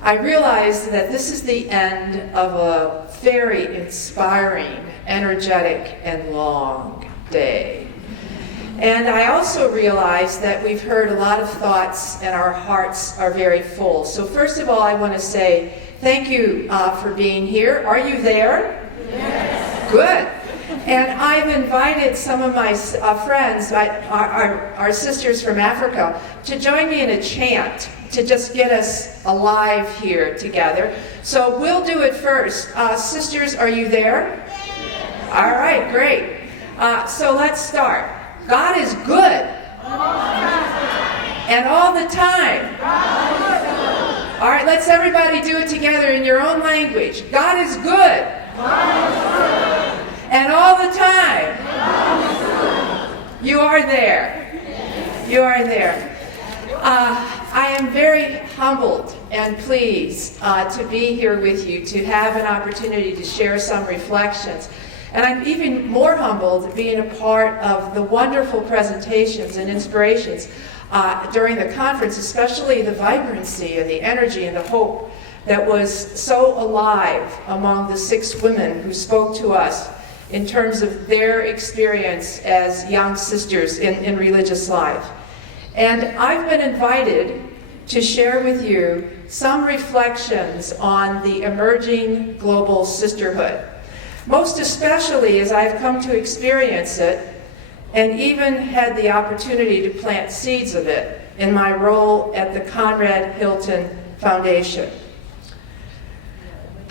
I realize that this is the end of a very inspiring, energetic, and long day. And I also realize that we've heard a lot of thoughts and our hearts are very full. So first of all, I want to say thank you for being here. Are you there? Yes. Good. And I've invited some of my friends, our sisters from Africa, to join me in a chant to just get us alive here together. So we'll do it first. Sisters, are you there? Yes. All right, great. So let's start. God is good. And all the time. All right, let's everybody do it together in your own language. God is good. And all the time. You are there. You are there. I am very humbled and pleased to be here with you, to have an opportunity to share some reflections. And I'm even more humbled being a part of the wonderful presentations and inspirations during the conference, especially the vibrancy and the energy and the hope that was so alive among the 6 women who spoke to us in terms of their experience as young sisters in religious life. And I've been invited to share with you some reflections on the emerging global sisterhood, most especially as I've come to experience it and even had the opportunity to plant seeds of it in my role at the Conrad Hilton Foundation.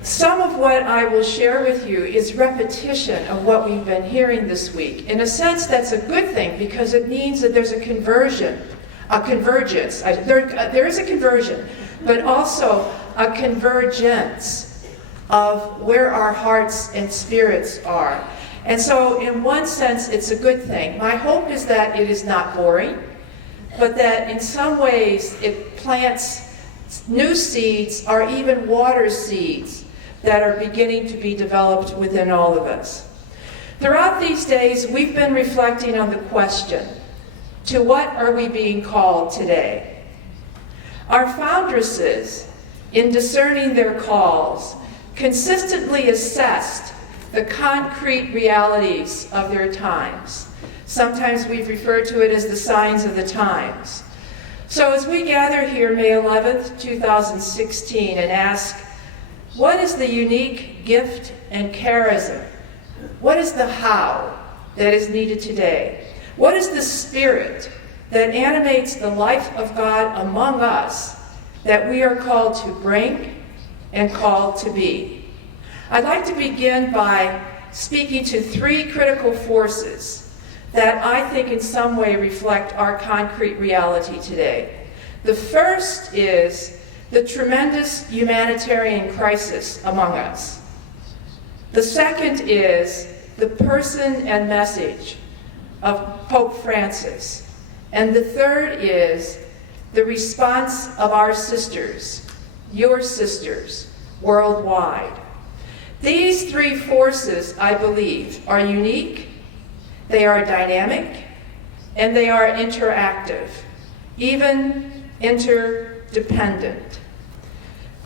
Some of what I will share with you is repetition of what we've been hearing this week. In a sense, that's a good thing because it means that there's a convergence. There is a conversion, but also a convergence of where our hearts and spirits are. And so in one sense, it's a good thing. My hope is that it is not boring, but that in some ways it plants new seeds or even water seeds that are beginning to be developed within all of us. Throughout these days, we've been reflecting on the question, to what are we being called today? Our foundresses, in discerning their calls, consistently assessed the concrete realities of their times. Sometimes we've referred to it as the signs of the times. So as we gather here May 11th, 2016, and ask, what is the unique gift and charism? What is the how that is needed today? What is the spirit that animates the life of God among us that we are called to bring and called to be? I'd like to begin by speaking to 3 critical forces that I think in some way reflect our concrete reality today. The first is the tremendous humanitarian crisis among us. The second is the person and message of Pope Francis. And the third is the response of our sisters, your sisters, worldwide. These 3 forces, I believe, are unique, they are dynamic, and they are interactive, even interdependent.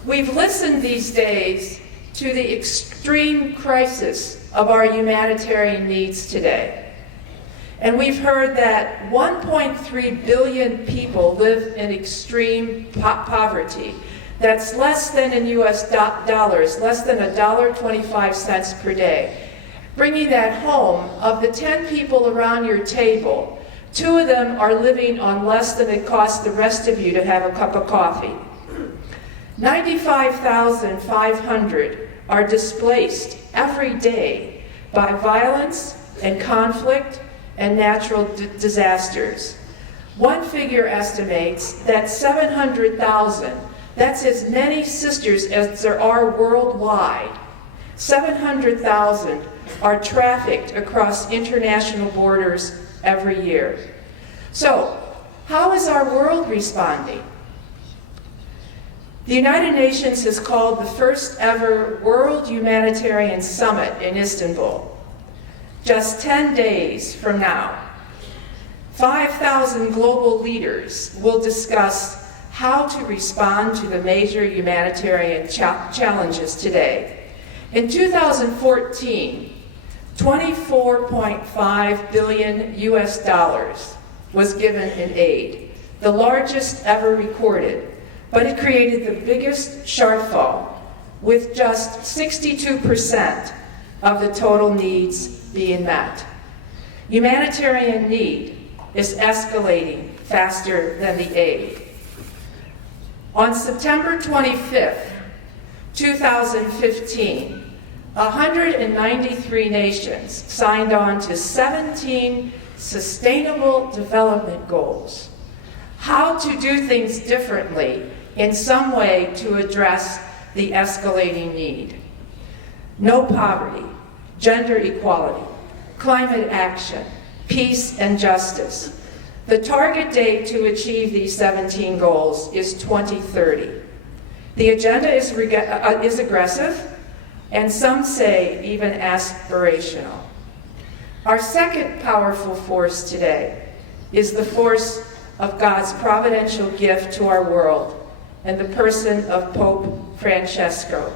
We've listened these days to the extreme crisis of our humanitarian needs today. And we've heard that 1.3 billion people live in extreme poverty. That's less than in US dollars, less than $1.25 per day. Bringing that home, of the 10 people around your table, 2 of them are living on less than it costs the rest of you to have a cup of coffee. 95,500 are displaced every day by violence and conflict and natural disasters. One figure estimates that 700,000, that's as many sisters as there are worldwide, 700,000 are trafficked across international borders every year. So, how is our world responding? The United Nations has called the first ever World Humanitarian Summit in Istanbul. Just 10 days from now, 5,000 global leaders will discuss how to respond to the major humanitarian challenges today. In 2014, $24.5 billion was given in aid, the largest ever recorded, but it created the biggest shortfall, with just 62% of the total needs being met. Humanitarian need is escalating faster than the aid. On September 25th, 2015, 193 nations signed on to 17 Sustainable Development Goals. How to do things differently in some way to address the escalating need. No poverty, gender equality, climate action, peace and justice. The target date to achieve these 17 goals is 2030. The agenda is aggressive, and some say even aspirational. Our second powerful force today is the force of God's providential gift to our world and the person of Pope Francesco.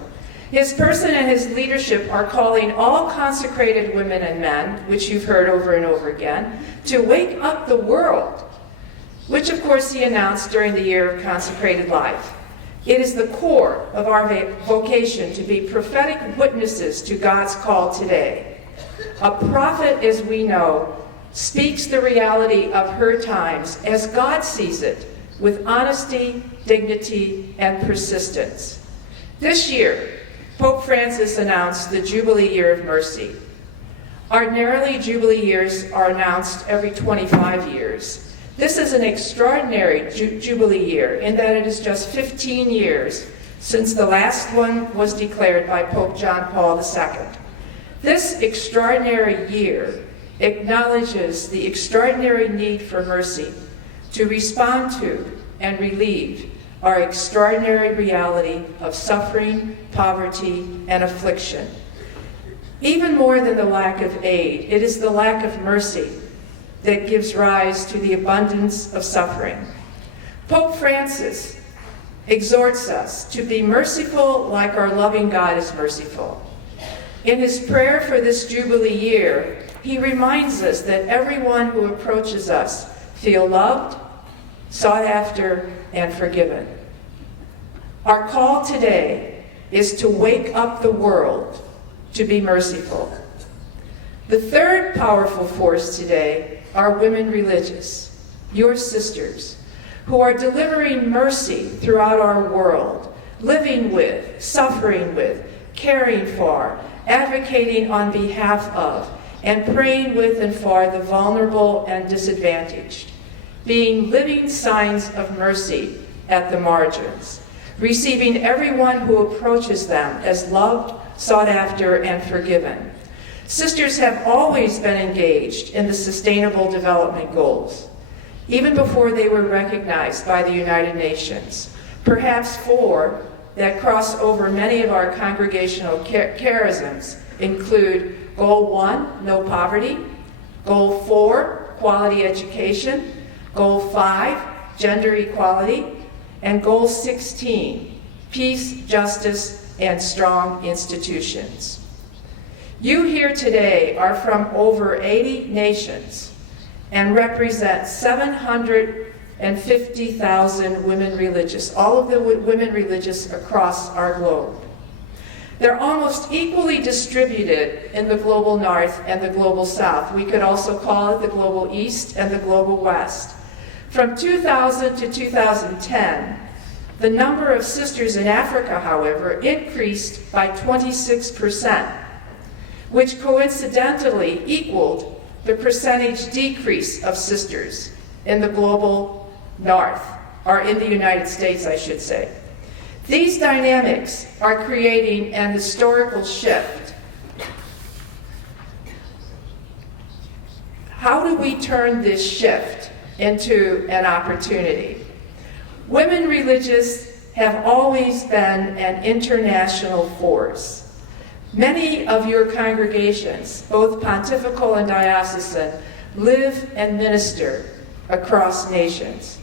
His person and his leadership are calling all consecrated women and men, which you've heard over and over again, to wake up the world, which of course he announced during the year of consecrated life. It is the core of our vocation to be prophetic witnesses to God's call today. A prophet, as we know, speaks the reality of her times as God sees it, with honesty, dignity, and persistence. This year, Pope Francis announced the Jubilee Year of Mercy. Ordinarily, Jubilee years are announced every 25 years. This is an extraordinary Jubilee year in that it is just 15 years since the last one was declared by Pope John Paul II. This extraordinary year acknowledges the extraordinary need for mercy to respond to and relieve our extraordinary reality of suffering, poverty, and affliction. Even more than the lack of aid, it is the lack of mercy that gives rise to the abundance of suffering. Pope Francis exhorts us to be merciful like our loving God is merciful. In his prayer for this Jubilee year, he reminds us that everyone who approaches us feel loved, sought after, and forgiven. Our call today is to wake up the world to be merciful. The third powerful force today are women religious, your sisters, who are delivering mercy throughout our world, living with, suffering with, caring for, advocating on behalf of, and praying with and for the vulnerable and disadvantaged, being living signs of mercy at the margins, receiving everyone who approaches them as loved, sought after, and forgiven. Sisters have always been engaged in the Sustainable Development Goals, even before they were recognized by the United Nations. Perhaps four that cross over many of our congregational charisms include Goal 1, no poverty; Goal 4, quality education; Goal 5, gender equality; and Goal 16, peace, justice, and strong institutions. You here today are from over 80 nations and represent 750,000 women religious, all of the women religious across our globe. They're almost equally distributed in the global north and the global south. We could also call it the global east and the global west. From 2000 to 2010, the number of sisters in Africa, however, increased by 26%, which coincidentally equaled the percentage decrease of sisters in the global north, or in the United States, I should say. These dynamics are creating an historical shift. How do we turn this shift into an opportunity? Women religious have always been an international force. Many of your congregations, both pontifical and diocesan, live and minister across nations.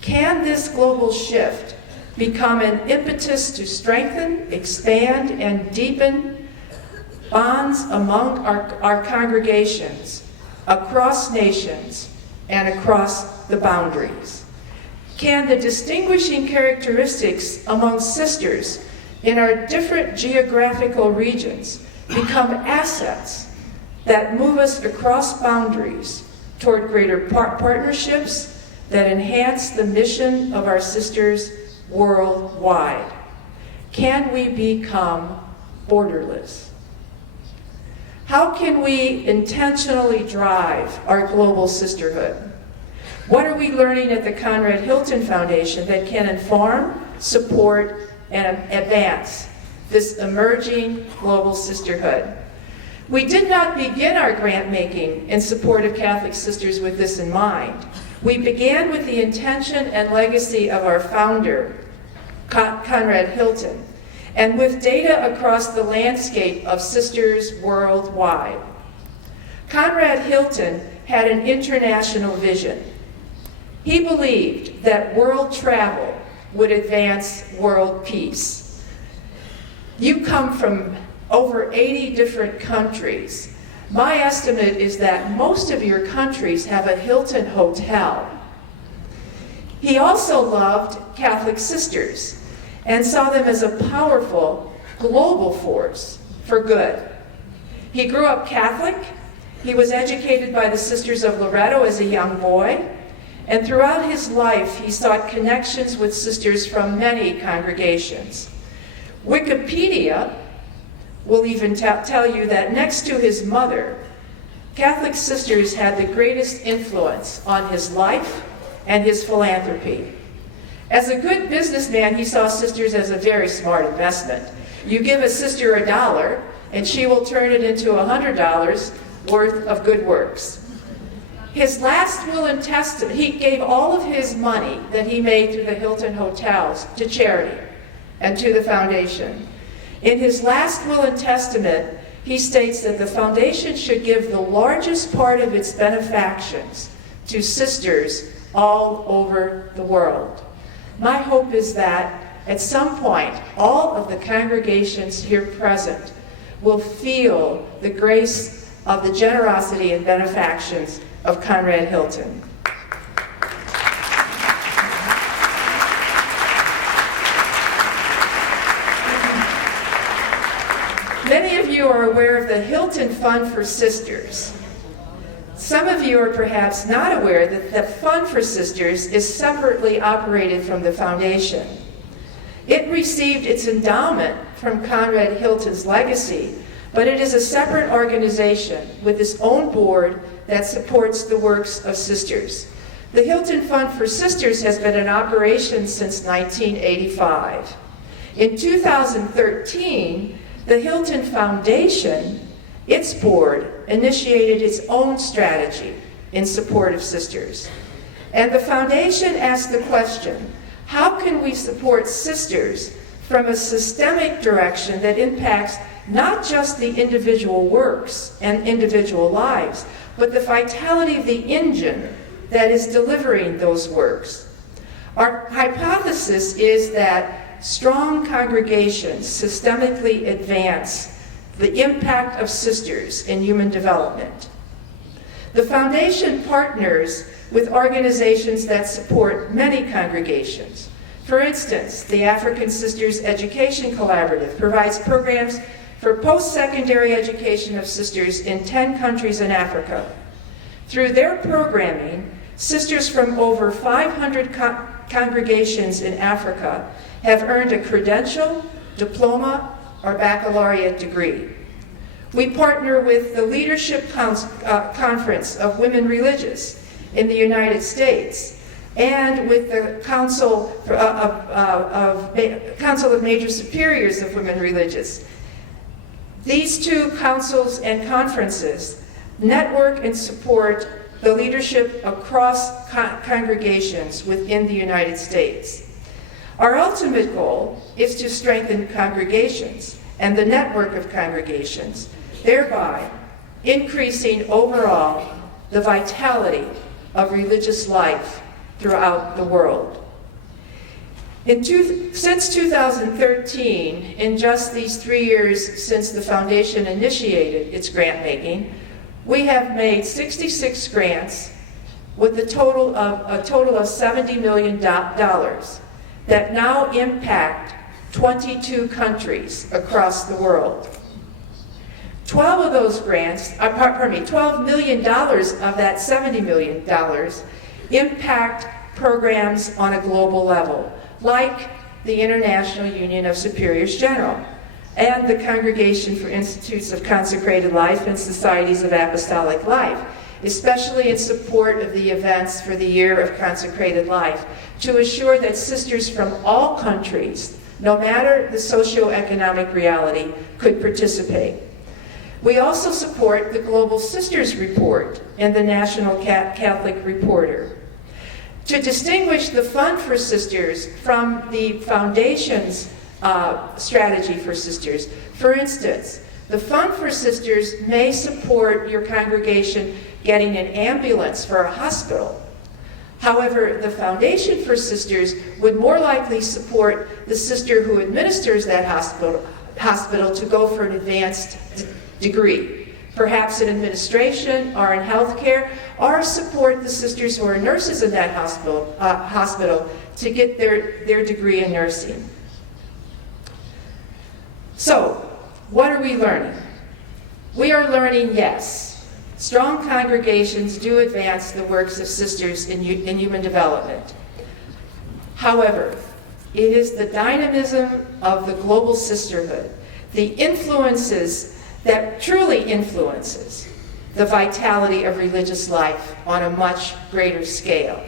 Can this global shift become an impetus to strengthen, expand, and deepen bonds among our congregations, across nations, and across the boundaries? Can the distinguishing characteristics among sisters in our different geographical regions become assets that move us across boundaries toward greater partnerships that enhance the mission of our sisters worldwide? Can we become borderless? How can we intentionally drive our global sisterhood? What are we learning at the Conrad Hilton Foundation that can inform, support, and advance this emerging global sisterhood? We did not begin our grant making in support of Catholic sisters with this in mind. We began with the intention and legacy of our founder, Conrad Hilton, and with data across the landscape of sisters worldwide. Conrad Hilton had an international vision. He believed that world travel would advance world peace. You come from over 80 different countries. My estimate is that most of your countries have a Hilton hotel. He also loved Catholic sisters and saw them as a powerful global force for good. He grew up Catholic. He was educated by the Sisters of Loretto as a young boy, and throughout his life he sought connections with sisters from many congregations. Wikipedia will even tell you that next to his mother, Catholic sisters had the greatest influence on his life and his philanthropy. As a good businessman, he saw sisters as a very smart investment. You give a sister $1, and she will turn it into $100 worth of good works. His last will and testament, he gave all of his money that he made through the Hilton hotels to charity and to the foundation. In his last will and testament, he states that the foundation should give the largest part of its benefactions to sisters all over the world. My hope is that at some point, all of the congregations here present will feel the grace of the generosity and benefactions of Conrad Hilton. Many of you are aware of the Hilton Fund for Sisters. Some of you are perhaps not aware that the Fund for Sisters is separately operated from the foundation. It received its endowment from Conrad Hilton's legacy, but it is a separate organization with its own board that supports the works of sisters. The Hilton Fund for Sisters has been in operation since 1985. In 2013, the Hilton Foundation, its board, initiated its own strategy in support of sisters. And the foundation asked the question, how can we support sisters from a systemic direction that impacts not just the individual works and individual lives, but the vitality of the engine that is delivering those works? Our hypothesis is that strong congregations systemically advance the impact of sisters in human development. The foundation partners with organizations that support many congregations. For instance, the African Sisters Education Collaborative provides programs for post-secondary education of sisters in 10 countries in Africa. Through their programming, sisters from over 500 congregations in Africa have earned a credential, diploma, or baccalaureate degree. We partner with the Leadership Conference of Women Religious in the United States and with the Council of Major Superiors of Women Religious. These two councils and conferences network and support the leadership across congregations within the United States. Our ultimate goal is to strengthen congregations and the network of congregations, thereby increasing overall the vitality of religious life throughout the world. Since 2013, in just these 3 years since the foundation initiated its grant making, we have made 66 grants with a total of $70 million that now impact 22 countries across the world. 12 of those grants, $12 million of that $70 million impact programs on a global level, like the International Union of Superiors General and the Congregation for Institutes of Consecrated Life and Societies of Apostolic Life, especially in support of the events for the Year of Consecrated Life, to assure that sisters from all countries, no matter the socioeconomic reality, could participate. We also support the Global Sisters Report and the National Catholic Reporter. To distinguish the Fund for Sisters from the Foundation's strategy for sisters, for instance, the Fund for Sisters may support your congregation getting an ambulance for a hospital. However, the Foundation for Sisters would more likely support the sister who administers that hospital to go for an advanced degree, perhaps in administration or in healthcare, or support the sisters who are nurses in that hospital to get their degree in nursing. So, what are we learning? We are learning, yes, strong congregations do advance the works of sisters in human development. However, it is the dynamism of the global sisterhood, the influences that truly influences the vitality of religious life on a much greater scale.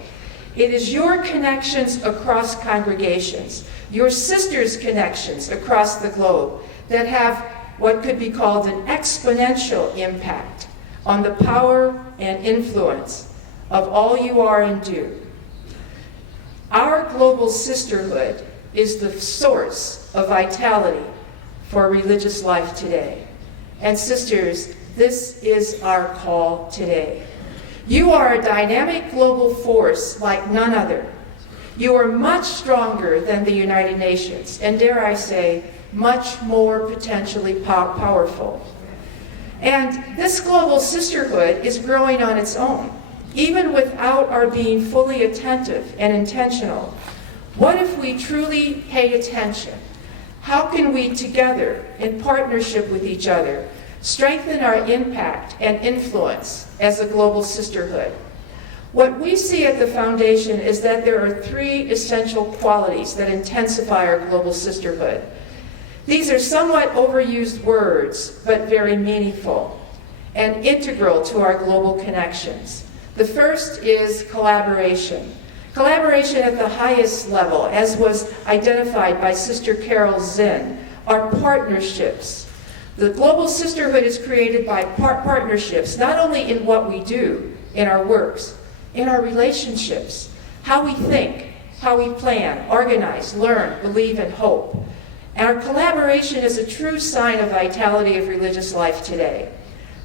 It is your connections across congregations, your sisters' connections across the globe, that have what could be called an exponential impact on the power and influence of all you are and do. Our global sisterhood is the source of vitality for religious life today. And sisters, this is our call today. You are a dynamic global force like none other. You are much stronger than the United Nations, and dare I say, much more potentially powerful. And this global sisterhood is growing on its own, even without our being fully attentive and intentional. What if we truly paid attention? How can we together, in partnership with each other, strengthen our impact and influence as a global sisterhood? What we see at the Foundation is that there are 3 essential qualities that intensify our global sisterhood. These are somewhat overused words, but very meaningful and integral to our global connections. The first is collaboration. Collaboration at the highest level, as was identified by Sister Carol Zinn, are partnerships. The global sisterhood is created by partnerships, not only in what we do, in our works, in our relationships, how we think, how we plan, organize, learn, believe, and hope. Our collaboration is a true sign of vitality of religious life today.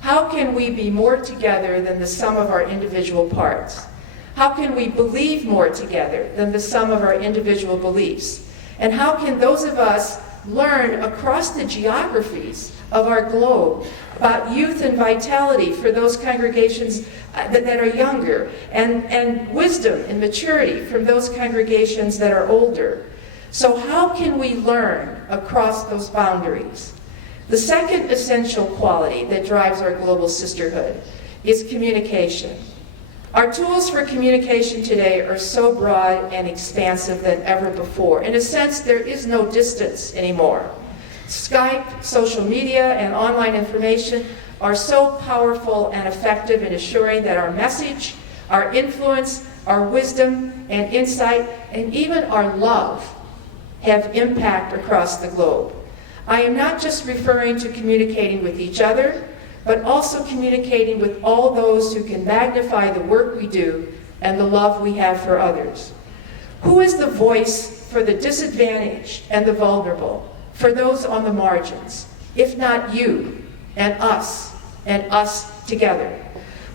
How can we be more together than the sum of our individual parts? How can we believe more together than the sum of our individual beliefs? And how can those of us learn across the geographies of our globe about youth and vitality for those congregations that are younger, and wisdom and maturity from those congregations that are older? So how can we learn across those boundaries? The second essential quality that drives our global sisterhood is communication. Our tools for communication today are so broad and expansive than ever before. In a sense, there is no distance anymore. Skype, social media, and online information are so powerful and effective in assuring that our message, our influence, our wisdom and insight, and even our love have impact across the globe. I am not just referring to communicating with each other, but also communicating with all those who can magnify the work we do and the love we have for others. Who is the voice for the disadvantaged and the vulnerable, for those on the margins, if not you and us together?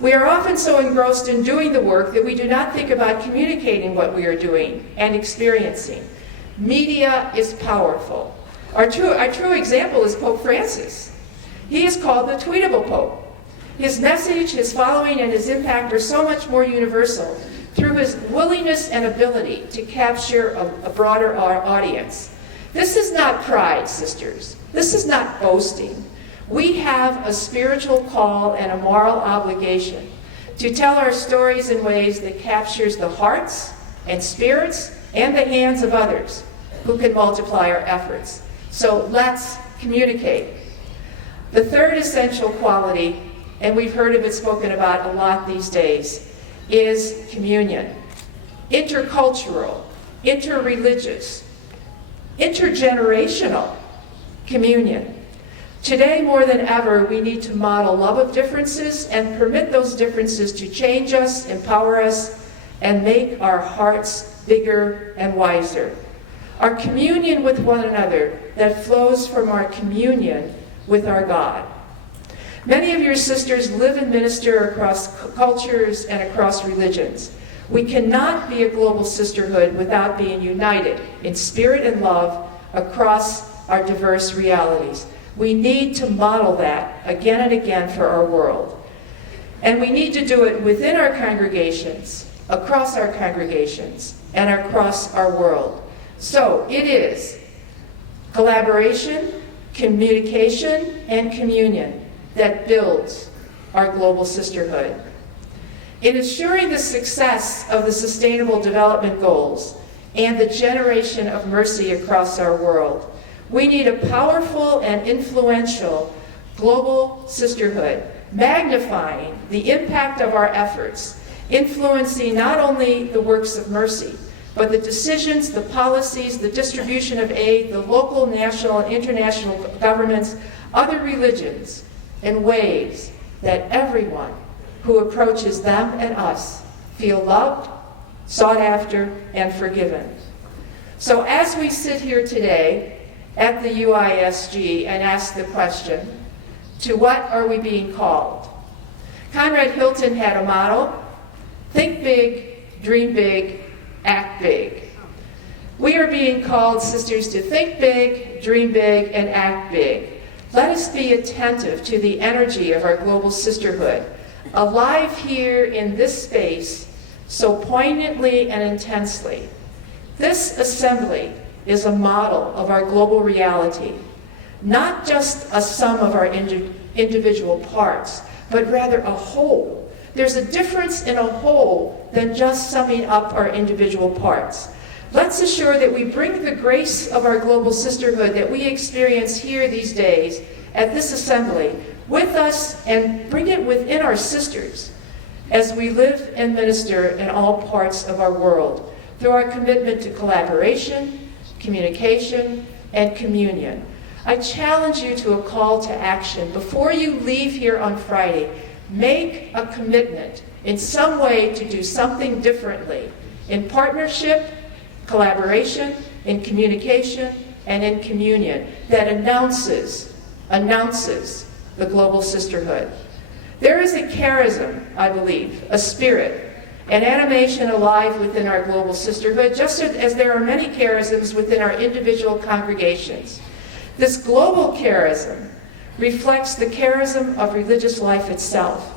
We are often so engrossed in doing the work that we do not think about communicating what we are doing and experiencing. Media is powerful. Our true example is Pope Francis. He is called the tweetable Pope. His message, his following, and his impact are so much more universal through his willingness and ability to capture a broader audience. This is not pride, sisters. This is not boasting. We have a spiritual call and a moral obligation to tell our stories in ways that captures the hearts and spirits and the hands of others who can multiply our efforts. So let's communicate. The third essential quality, and we've heard of it spoken about a lot these days, is communion. Intercultural, interreligious, intergenerational communion. Today, more than ever, we need to model love of differences and permit those differences to change us, empower us, and make our hearts bigger and wiser. Our communion with one another that flows from our communion with our God. Many of your sisters live and minister across cultures and across religions. We cannot be a global sisterhood without being united in spirit and love across our diverse realities. We need to model that again and again for our world. And we need to do it within our congregations, across our congregations, and across our world. So it is collaboration, communication, and communion that builds our global sisterhood. In ensuring the success of the Sustainable Development Goals and the generation of mercy across our world, we need a powerful and influential global sisterhood, magnifying the impact of our efforts, influencing not only the works of mercy, but the decisions, the policies, the distribution of aid, the local, national, and international governments, other religions, in ways that everyone who approaches them and us feel loved, sought after, and forgiven. So as we sit here today at the UISG and ask the question, to what are we being called? Conrad Hilton had a motto: think big, dream big, act big. We are being called, sisters, to think big, dream big, and act big. Let us be attentive to the energy of our global sisterhood, alive here in this space so poignantly and intensely. This assembly is a model of our global reality, not just a sum of our individual parts, but rather a whole. There's a difference in a whole than just summing up our individual parts. Let's assure that we bring the grace of our global sisterhood that we experience here these days at this assembly with us and bring it within our sisters as we live and minister in all parts of our world through our commitment to collaboration, communication, and communion. I challenge you to a call to action. Before you leave here on Friday, make a commitment in some way to do something differently in partnership, collaboration, in communication, and in communion that announces the global sisterhood. There is a charism, I believe, a spirit, an animation alive within our global sisterhood, just as there are many charisms within our individual congregations. This global charism reflects the charism of religious life itself.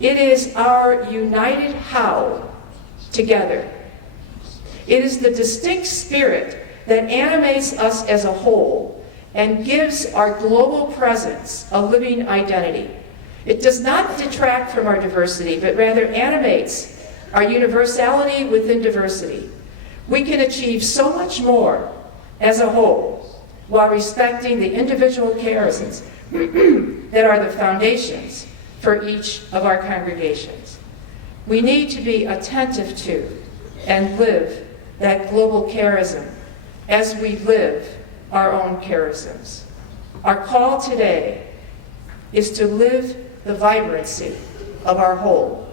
It is our united how together. It is the distinct spirit that animates us as a whole and gives our global presence a living identity. It does not detract from our diversity, but rather animates our universality within diversity. We can achieve so much more as a whole while respecting the individual charisms that are the foundations for each of our congregations. We need to be attentive to and live that global charism as we live our own charisms. Our call today is to live the vibrancy of our whole,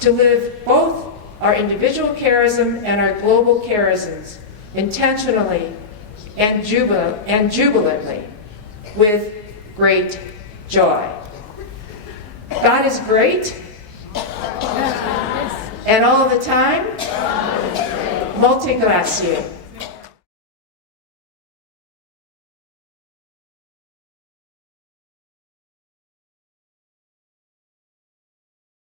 to live both our individual charism and our global charisms intentionally and jubilantly with great joy. God is great? And all the time? Molte grazie.